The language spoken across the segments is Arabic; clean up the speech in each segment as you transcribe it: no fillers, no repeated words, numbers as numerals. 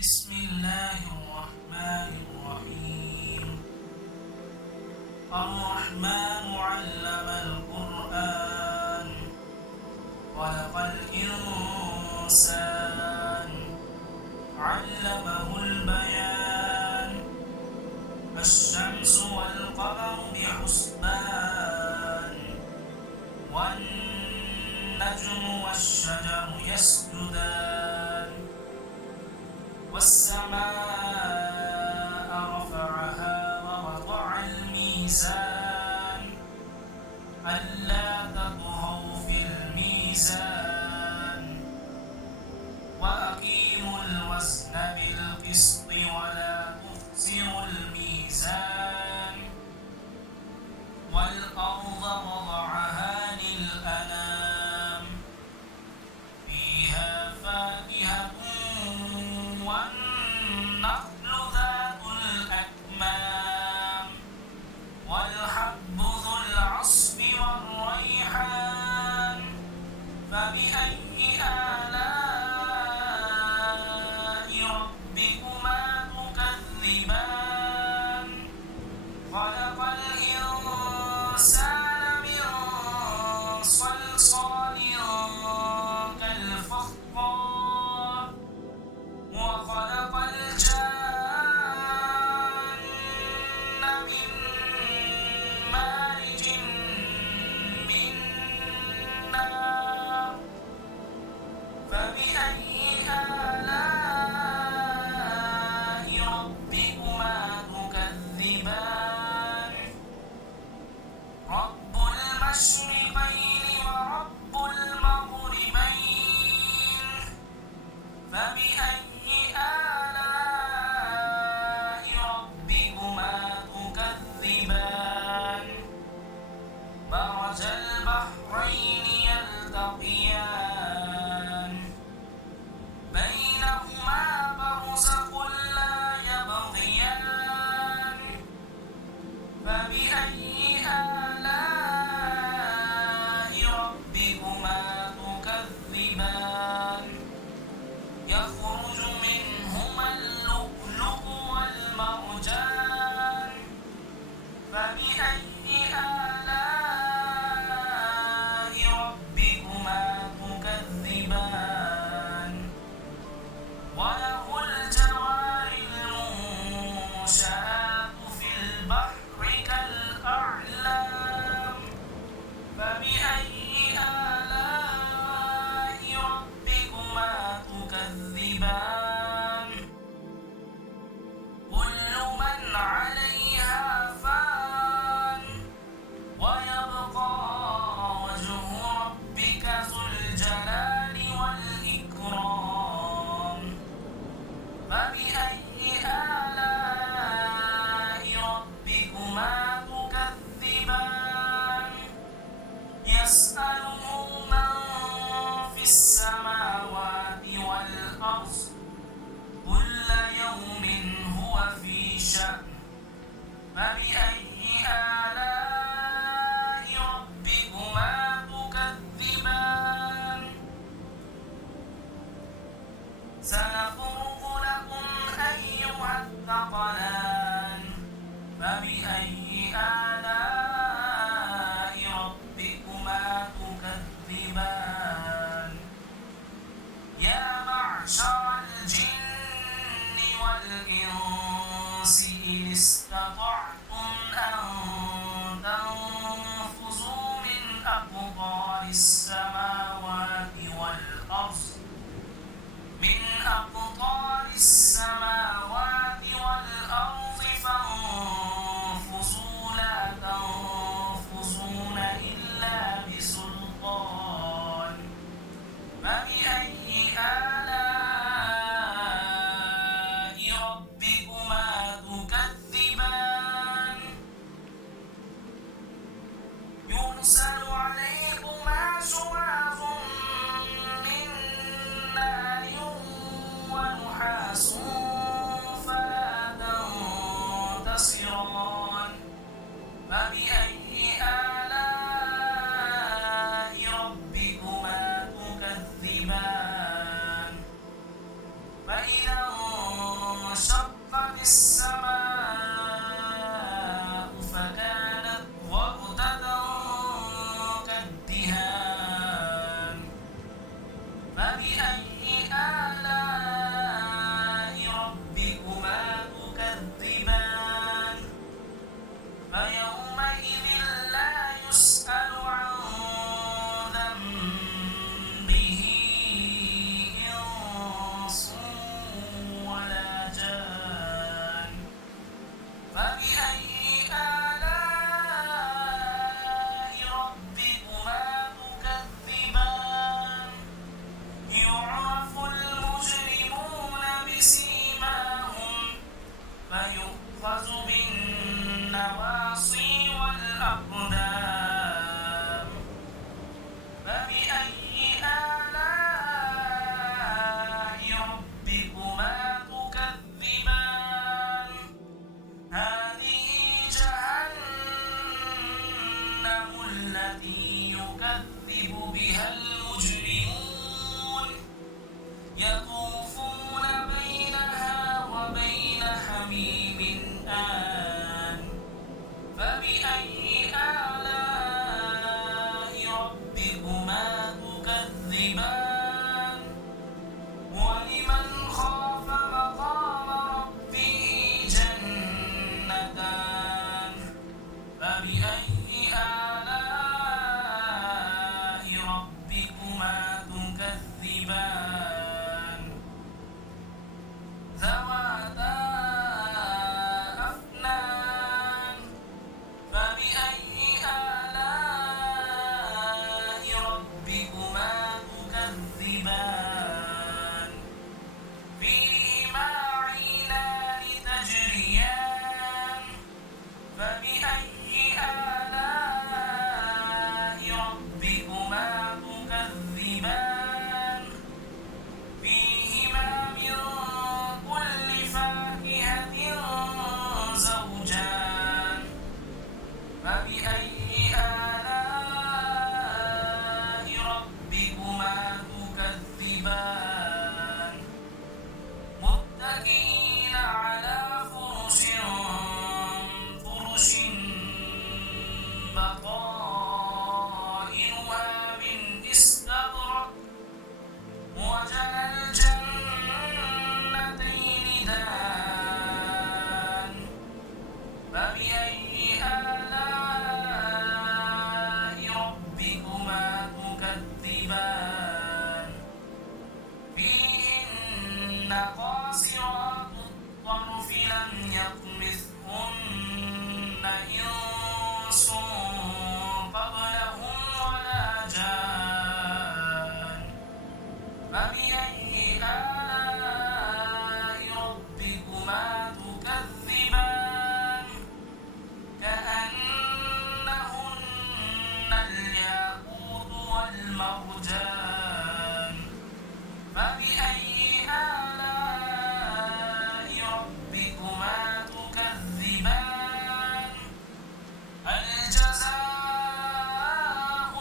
بسم الله الرحمن الرحيم. الرحمن علم القرآن خلق الإنسان علمه البيان الشمس والقمر بحسبان والنجم والشجر يسجدان والسماء رفعها ووضع الميزان ألا تطغوا في الميزان وأقيموا الوزن بالقسط ولا تخسروا الميزان والأرض وضعها للأنام فيها فاكهة والنخل ذات الأكمام والحب ذو العصف والريحان فبأي آلاء ربكما تكذبان خلق الإنسان من صلصال كالفخار وخلق الجان من مارج من نار فبأي آلاء ربكما تكذبان رب المشرقين ورب المغربين فبأي آلاء ربكما تكذبان مرج البحرين يلتقيان بينهما برزخ لا يبغيان فبأي آلاء ربكما تكذبان يخرج منهما اللؤلؤ والمرجان فبأي آلاء ربكما تكذبان وله الجوار المنشآت في البحر كالأعلام فبأي آلاء ربكما تكذبان كل من عليها فان ويبقى وجه ربك ذو الجلال والإكرام فبأي آلاء ربكما تكذبان يسأله من في السماوات والأرض كل يوم هو في شأن فبأي آلاء ربكما تكذبان سنفرغ لكم أيها الثقلان فبأي آلاء ربكما تكذبان يا معشر الجن والإنس إن استطعتم أن تنفذوا من أقطار السماوات والأرض فانفذوا لا تنفذون إلا بسلطان فبأي آلاء ربكما ذواتا أفنان فبأي آلاء ربكما تكذبان فيهما عينان تجريان فبأي آلاء ربكما تكذبان فيهما من كل فاكهة زوجان فبأي آلاء ربكما تكذبان متكئين على فرش بطائنها من استبرق وجنى الجنتين دان فبأي آلاء ربكما تكذبان فيهن قاصرات الطرف لم يطمثهن إنس قبلهم ولا جان فبأي آلاء ربكما تكذبان كأنهن الياقوت والمرجان فبأي آلاء ربكما تكذبان هل جزاء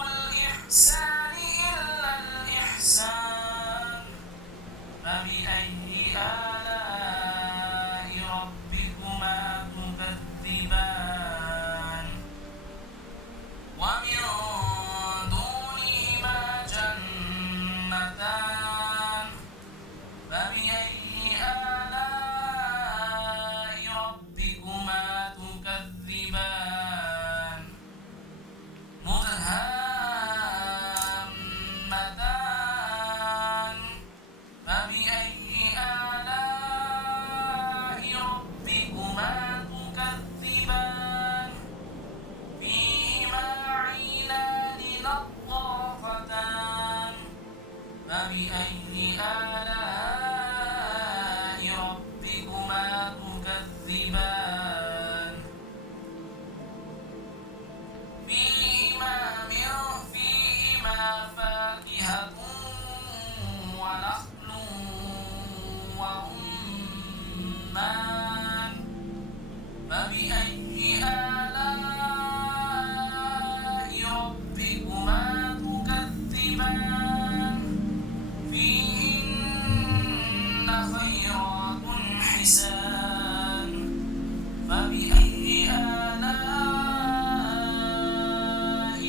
الإحسان إلا الإحسان فبأي آلاء ربكما تكذبان ومن دونهما جنتان فبأي آلاء ربكما تكذبان مدهامتان فبأي آلاء ربكما تكذبان فيهما عينان نضاختان فبأي آلاء ربكما تكذبان فيهما فاكهة ونخل ورمان فبأي آلاء ربكما تكذبان فيهن خيرات حسان فبأي آلاء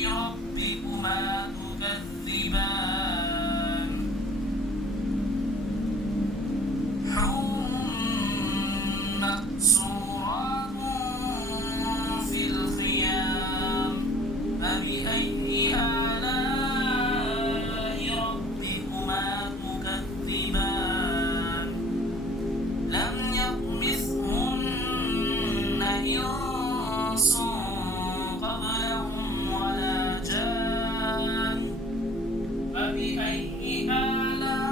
ربكما تكذبان حور مقصورات في الخيام فبأي آلاء ربكما تكذبان لم يطمثهن إنس قبلهم ولا جان فبأي آلاء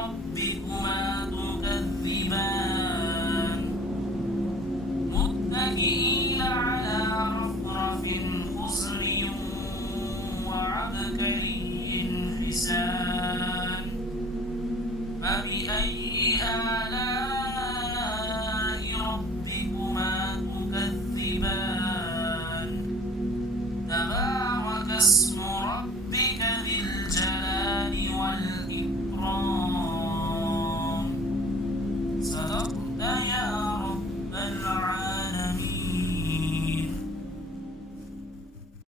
ربكما تكذبان متكئين على رفرف خضر وعبقري حسان فبأي آلاء ربكما تكذبان تبارك اسم ربك ذي الجلال والإكرام صدقت يا